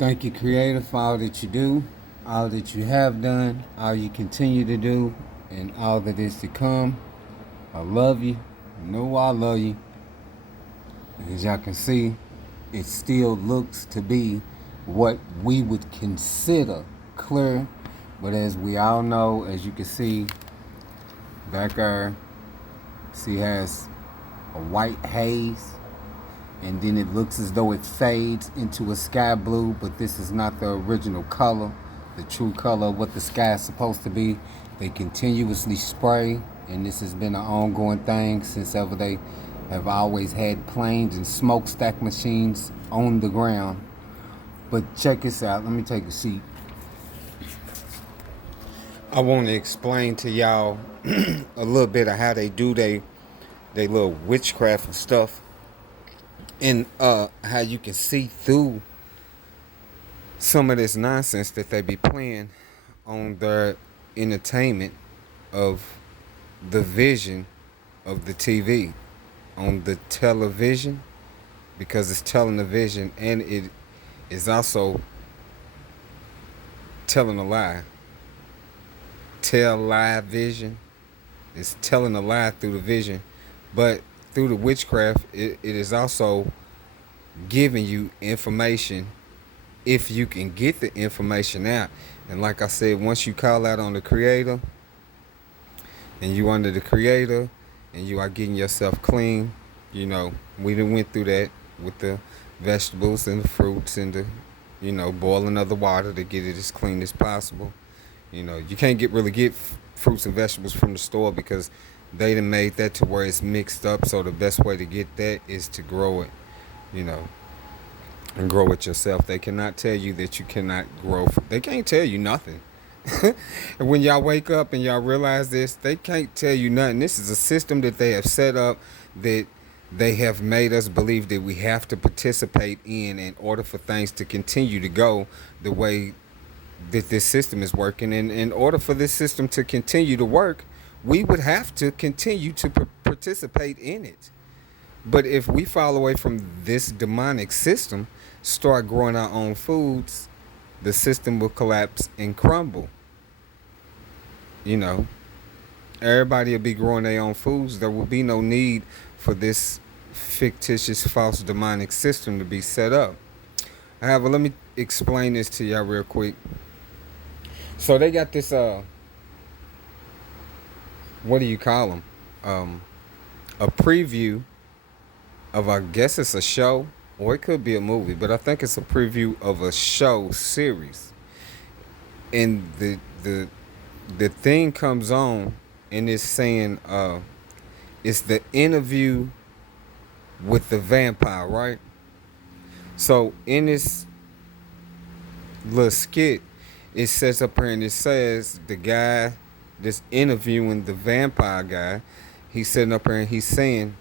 Thank you, Creator, for all that you do, all that you have done, all you continue to do, and all that is to come. I love you. You know I love you. As y'all can see, it still looks to be what we would consider clear. But as we all know, as you can see, back there, see has a white haze, and then it looks as though it fades into a sky blue, but this is not the original color, the true color of what the sky is supposed to be. They continuously spray, and this has been an ongoing thing since ever they have always had planes and smokestack machines on the ground. But check this out. Let me take a seat. I want to explain to y'all a little bit of how they do they little witchcraft and stuff, and how you can see through some of this nonsense that they be playing on their entertainment of the vision of the TV, on the television, because it's telling the vision and it is also telling a lie. Tell lie vision. It's telling a lie through the vision, but through the witchcraft, it is also giving you information if you can get the information out. And like I said, once you call out on the Creator and you under the Creator and you are getting yourself clean, we done went through that with the vegetables and the fruits and the, boiling of the water to get it as clean as possible. You can't really get fruits and vegetables from the store because they done made that to where it's mixed up. So the best way to get that is to grow it, and grow it yourself. They cannot tell you that you cannot grow. They can't tell you nothing. And when y'all wake up and y'all realize this, they can't tell you nothing. This is a system that they have set up that they have made us believe that we have to participate in order for things to continue to go the way that this system is working. And in order for this system to continue to work, we would have to continue to participate in it. But if we fall away from this demonic system, start growing our own foods, the system will collapse and crumble. Everybody will be growing their own foods. There will be no need for this fictitious, false, demonic system to be set up. However, let me explain this to y'all real quick. So they got this, what do you call them? A preview of, I guess it's a show, or it could be a movie, but I think it's a preview of a show series. And the thing comes on, and it's saying, it's the interview with the vampire, right? So in this little skit, it sets up here and it says the guy that's interviewing the vampire guy, he's sitting up here and he's saying,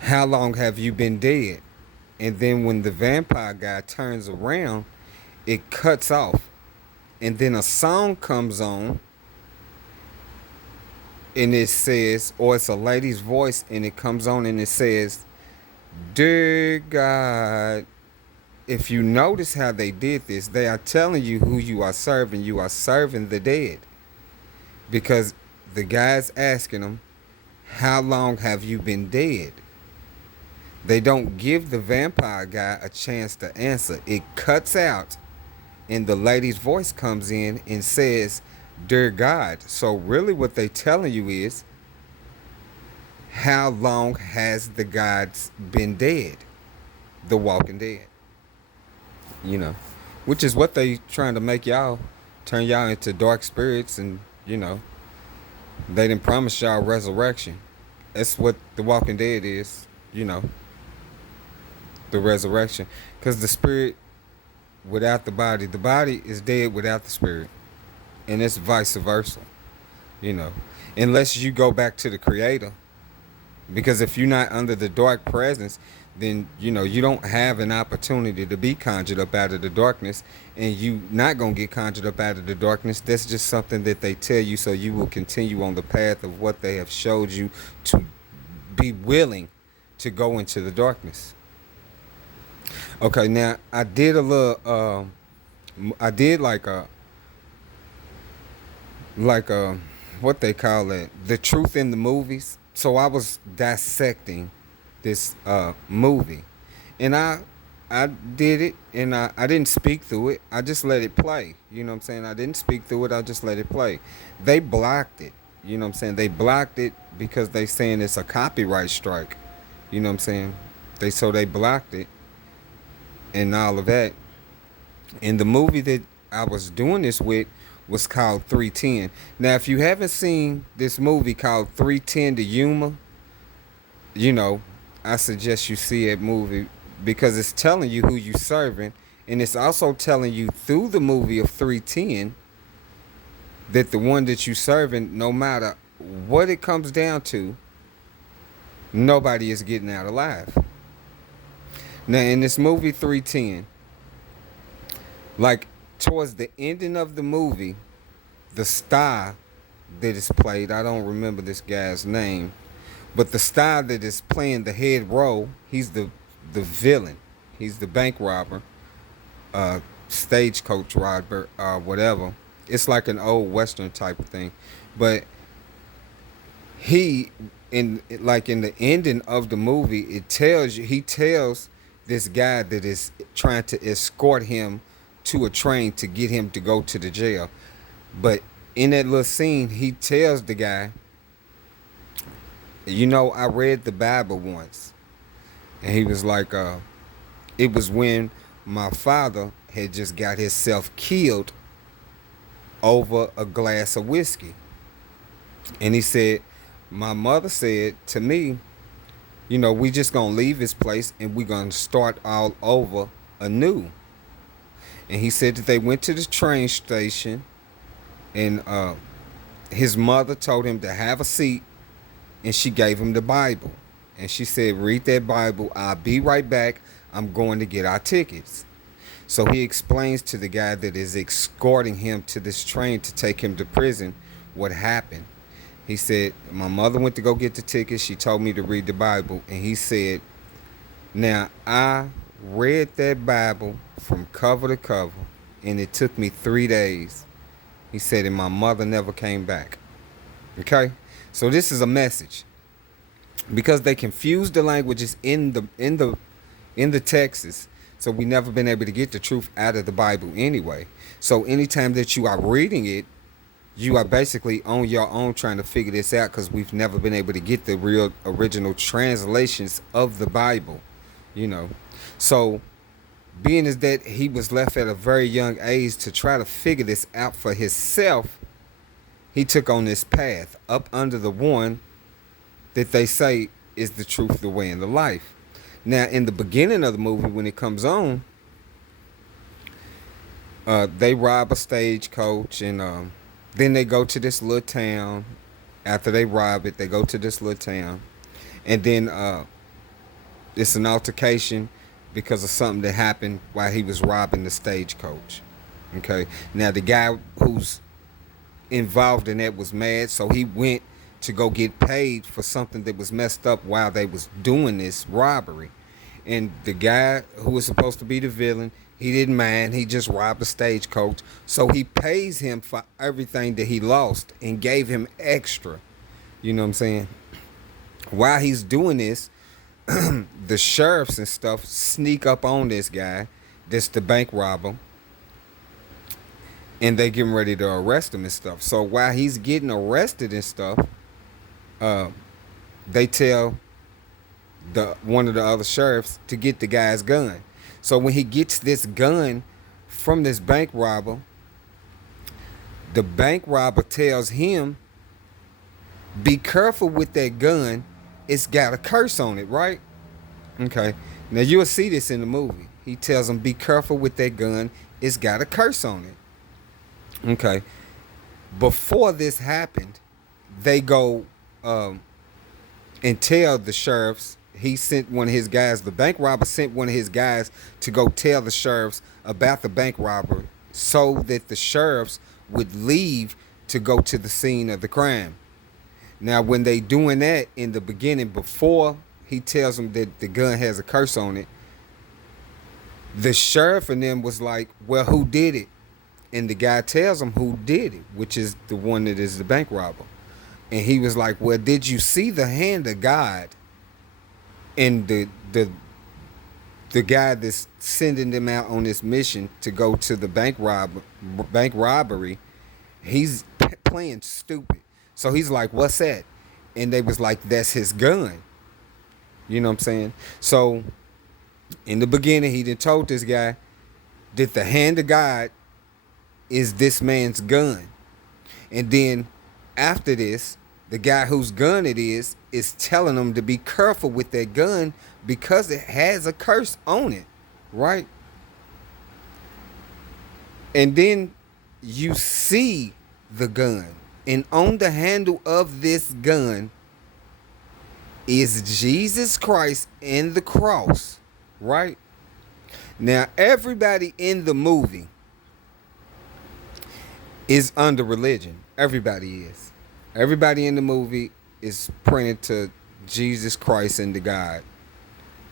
"How long have you been dead?" And then when the vampire guy turns around, it cuts off. And then a song comes on and it says, or it's a lady's voice, and it comes on and it says, "Dear God," if you notice how they did this, they are telling you who you are serving. You are serving the dead. Because the guy's asking them, "How long have you been dead?" They don't give the vampire guy a chance to answer. It cuts out, and the lady's voice comes in and says, "Dear God." So really what they telling you is, how long has the gods been dead? The Walking Dead. Which is what they trying to make y'all, turn y'all into dark spirits, and they didn't promise y'all resurrection. That's what the Walking Dead is, the resurrection. Because the spirit without the body is dead without the spirit, and it's vice versa, unless you go back to the Creator. Because if you're not under the dark presence, then you don't have an opportunity to be conjured up out of the darkness, and you not gonna get conjured up out of the darkness. That's just something that they tell you, so you will continue on the path of what they have showed you, to be willing to go into the darkness. Okay, now I did a little. I did like what they call it, the truth in the movies. So I was dissecting this movie, and I did it, and I didn't speak through it. I just let it play. You know what I'm saying? I didn't speak through it. I just let it play. They blocked it. You know what I'm saying? They blocked it because they saying it's a copyright strike. You know what I'm saying? They blocked it and all of that. And the movie that I was doing this with was called 310. Now, if you haven't seen this movie called 310 to Yuma, you know, I suggest you see that movie because it's telling you who you serving, and it's also telling you through the movie of 310 that the one that you serving, no matter what it comes down to, nobody is getting out alive. Now, in this movie 310, like towards the ending of the movie, the star that is played, I don't remember this guy's name, but the star that is playing the head role, he's the villain. He's the bank robber, stagecoach robber, whatever. It's like an old western type of thing, but he in the ending of the movie, he tells this guy that is trying to escort him to a train to get him to go to the jail. But in that little scene, he tells the guy, you know, I read the Bible once. And he was like, it was when my father had just got himself killed over a glass of whiskey. And he said, my mother said to me, you know, we just gonna leave this place and we gonna start all over anew. And he said that they went to the train station, and his mother told him to have a seat, and she gave him the Bible. And she said, read that Bible. I'll be right back. I'm going to get our tickets. So he explains to the guy that is escorting him to this train to take him to prison what happened. He said, my mother went to go get the tickets. She told me to read the Bible. And he said, now I read that Bible from cover to cover, and it took me 3 days. He said, and my mother never came back. Okay? So this is a message. Because they confused the languages in the texts, so we never been able to get the truth out of the Bible anyway. So anytime that you are reading it, you are basically on your own trying to figure this out, because we've never been able to get the real original translations of the Bible, you know. So being as that he was left at a very young age to try to figure this out for himself, he took on this path up under the one that they say is the truth, the way, and the life. Now, in the beginning of the movie, when it comes on, they rob a stagecoach, and then they go to this little town. After they rob it, they go to this little town, and then it's an altercation because of something that happened while he was robbing the stagecoach. Okay, now the guy who's involved in that was mad, so he went to go get paid for something that was messed up while they was doing this robbery. And the guy who was supposed to be the villain, he didn't mind. He just robbed a stagecoach. So he pays him for everything that he lost and gave him extra. You know what I'm saying? While he's doing this, the sheriffs and stuff sneak up on this guy, that's the bank robber, and they getting ready to arrest him and stuff. So while he's getting arrested and stuff, they tell one of the other sheriffs to get the guy's gun. So when he gets this gun from this bank robber, the bank robber tells him, be careful with that gun. It's got a curse on it, right? Okay. Now you'll see this in the movie. He tells him, be careful with that gun. It's got a curse on it. Okay. Before this happened, they go and tell the sheriffs. He sent one of his guys, the bank robber sent one of his guys to go tell the sheriffs about the bank robbery so that the sheriffs would leave to go to the scene of the crime. Now, when they doing that in the beginning, before he tells them that the gun has a curse on it, The sheriff and them was like, well, who did it? And the guy tells him who did it, which is the one that is the bank robber. And he was like, well, did you see the hand of God? And the guy that's sending them out on this mission to go to the bank robbery, he's playing stupid. So he's like, what's that? And they was like, that's his gun. You know what I'm saying? So in the beginning, he done told this guy that the hand of God is this man's gun. And then after this, the guy whose gun it is telling him to be careful with that gun because it has a curse on it, right? And then you see the gun. And on the handle of this gun is Jesus Christ and the cross, right? Now, everybody in the movie is under religion. Everybody is. Everybody in the movie is praying to Jesus Christ and to God.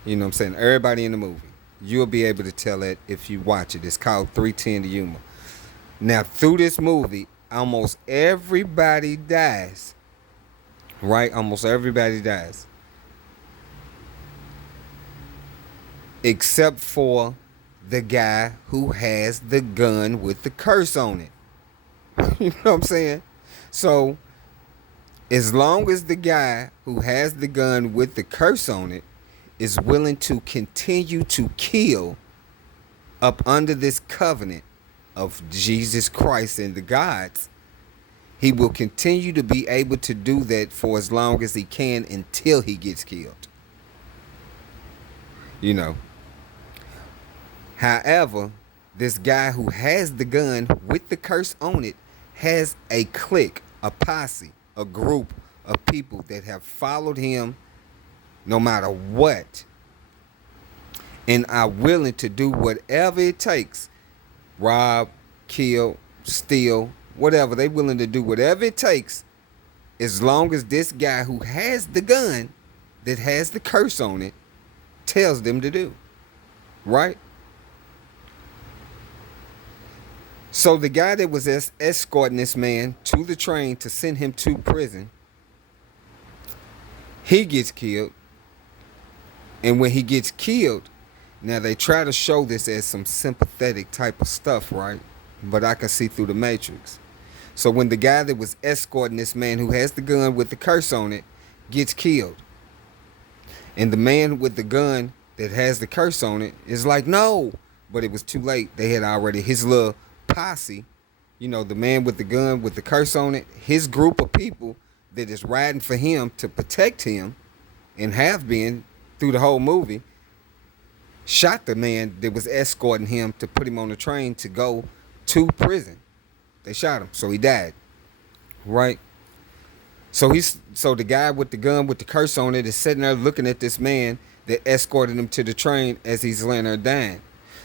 You know what I'm saying? Everybody in the movie. You'll be able to tell that if you watch it. It's called 310 to Yuma. Now, through this movie, almost everybody dies. Right? Almost everybody dies. Except for the guy who has the gun with the curse on it. You know what I'm saying? So, as long as the guy who has the gun with the curse on it is willing to continue to kill up under this covenant of Jesus Christ and the gods, he will continue to be able to do that for as long as he can until he gets killed. You know. However, this guy who has the gun with the curse on it has a clique, a posse, a group of people that have followed him no matter what and are willing to do whatever it takes. Rob, kill, steal, whatever. They're willing to do whatever it takes as long as this guy who has the gun that has the curse on it tells them to do. Right? So the guy that was escorting this man to the train to send him to prison, he gets killed. And when he gets killed, now they try to show this as some sympathetic type of stuff, right? But I can see through the matrix. So when the guy that was escorting this man who has the gun with the curse on it gets killed, and the man with the gun that has the curse on it is like, no. But it was too late. They had already, his little posse, you know, the man with the gun with the curse on it, his group of people that is riding for him to protect him and have been through the whole movie, shot the man that was escorting him to put him on the train to go to prison. They shot him, so he died. Right? So the guy with the gun with the curse on it is sitting there looking at this man that escorted him to the train as he's laying there dying.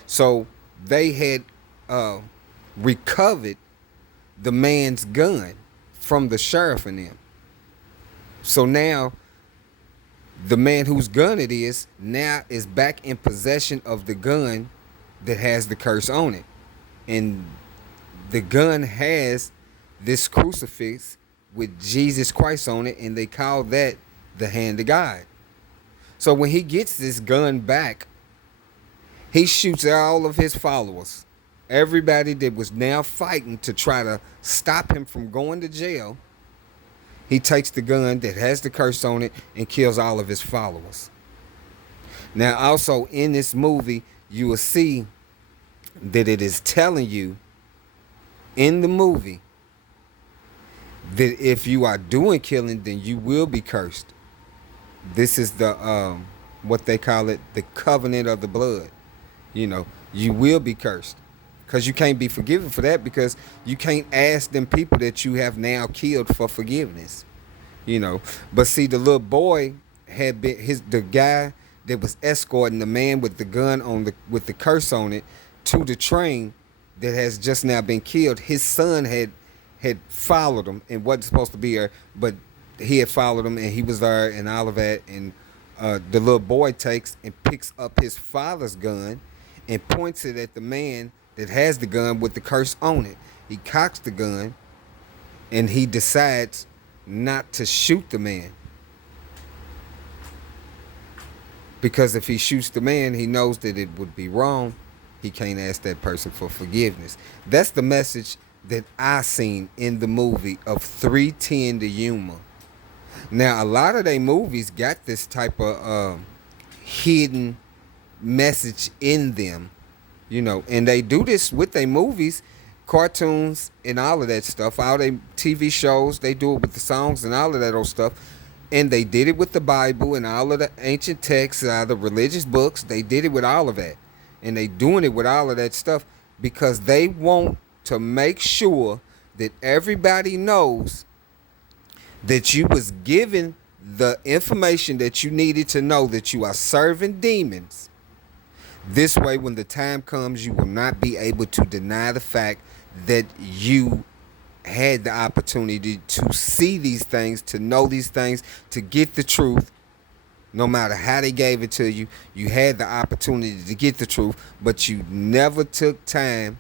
So they had recovered the man's gun from the sheriff and them. So now the man whose gun it is now is back in possession of the gun that has the curse on it. And the gun has this crucifix with Jesus Christ on it, and they call that the hand of God. So when he gets this gun back, he shoots all of his followers. Everybody that was now fighting to try to stop him from going to jail, he takes the gun that has the curse on it and kills all of his followers. Now, also in this movie, you will see that it is telling you in the movie that if you are doing killing, then you will be cursed. This is the what they call it, the covenant of the blood. You know, you will be cursed. Because you can't be forgiven for that, because you can't ask them people that you have now killed for forgiveness. You know. But see, the little boy had been the guy that was escorting the man with the gun on with the curse on it to the train that has just now been killed. His son had followed him and wasn't supposed to be there, but he had followed him and he was there and all of that. And the little boy takes and picks up his father's gun and points it at the man that has the gun with the curse on it. He cocks the gun and he decides not to shoot the man. Because if he shoots the man, he knows that it would be wrong. He can't ask that person for forgiveness. That's the message that I seen in the movie of 310 to Yuma. Now, a lot of they movies got this type of hidden message in them, and they do this with their movies, cartoons, and all of that stuff. All their TV shows, they do it with the songs and all of that old stuff. And they did it with the Bible and all of the ancient texts, the religious books. They did it with all of that. And they doing it with all of that stuff because they want to make sure that everybody knows that you was given the information that you needed to know that you are serving demons. This way, when the time comes, you will not be able to deny the fact that you had the opportunity to see these things, to know these things, to get the truth. No matter how they gave it to you, you had the opportunity to get the truth, but you never took time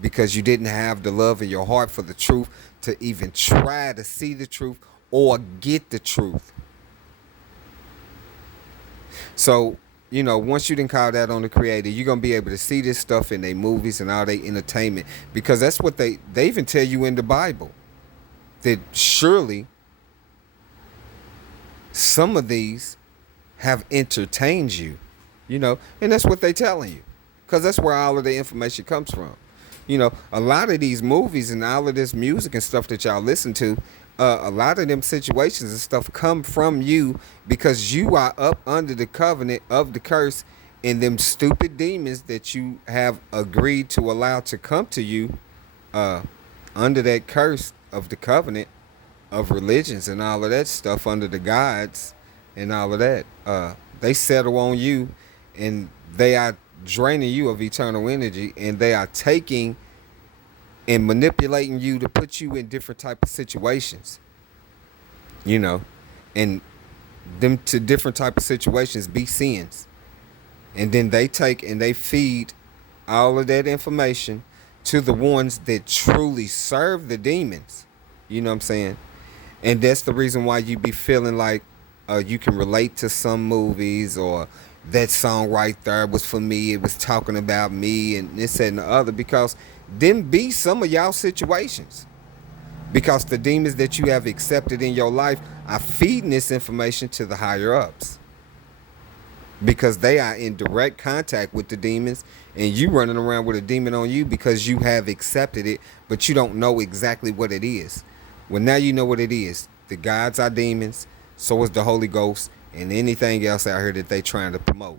because you didn't have the love in your heart for the truth to even try to see the truth or get the truth. So, once you didn't call that on the Creator, you're going to be able to see this stuff in their movies and all their entertainment, because that's what they even tell you in the Bible, that surely some of these have entertained you, and that's what they telling you, because that's where all of the information comes from. A lot of these movies and all of this music and stuff that y'all listen to, a lot of them situations and stuff come from you because you are up under the covenant of the curse, and them stupid demons that you have agreed to allow to come to you under that curse of the covenant of religions and all of that stuff, under the gods and all of that. They settle on you, and they are draining you of eternal energy, and they are taking and manipulating you to put you in different type of situations, and them to different type of situations be sins. And then they take and they feed all of that information to the ones that truly serve the demons. You know what I'm saying? And that's the reason why you be feeling like you can relate to some movies, or that song right there was for me, it was talking about me, and this and the other, because them be some of y'all situations. Because the demons that you have accepted in your life are feeding this information to the higher ups. Because they are in direct contact with the demons, and you running around with a demon on you because you have accepted it, but you don't know exactly what it is. Well, now you know what it is. The gods are demons, so is the Holy Ghost, and anything else out here that they trying to promote.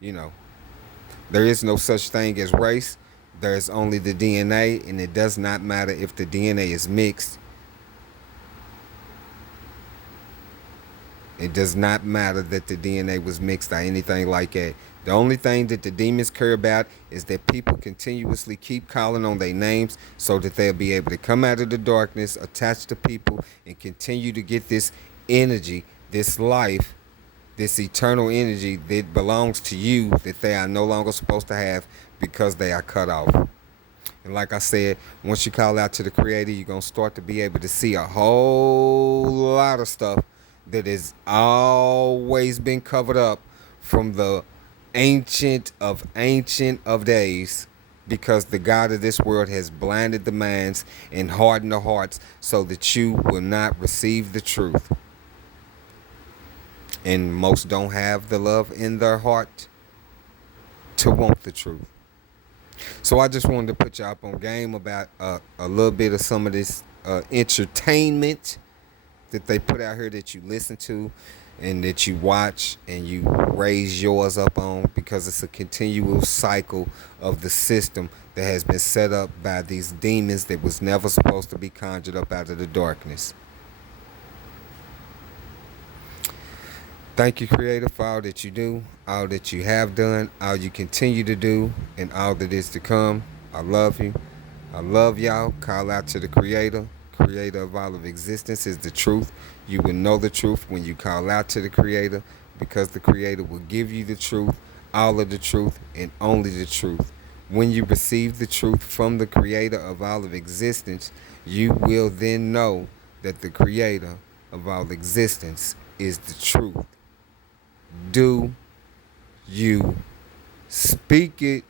There is no such thing as race. There's only the DNA, and it does not matter if the DNA is mixed. It does not matter that the DNA was mixed or anything like that. The only thing that the demons care about is that people continuously keep calling on their names so that they'll be able to come out of the darkness, attach to people, and continue to get this energy, this life, this eternal energy that belongs to you, that they are no longer supposed to have because they are cut off. And like I said, once you call out to the Creator, you're going to start to be able to see a whole lot of stuff that has always been covered up from the ancient of days, because the God of this world has blinded the minds and hardened the hearts so that you will not receive the truth. And most don't have the love in their heart to want the truth. So I just wanted to put y'all up on game about a little bit of some of this entertainment that they put out here that you listen to and that you watch and you raise yours up on, because it's a continual cycle of the system that has been set up by these demons that was never supposed to be conjured up out of the darkness. Thank you, Creator, for all that you do, all that you have done, all you continue to do, and all that is to come. I love you. I love y'all. Call out to the Creator. Creator of all of existence is the truth. You will know the truth when you call out to the Creator, because the Creator will give you the truth all of the truth, and only the truth. When you receive the truth from the creator of all of existence, you will then know that the creator of all existence is the truth. Do you speak it?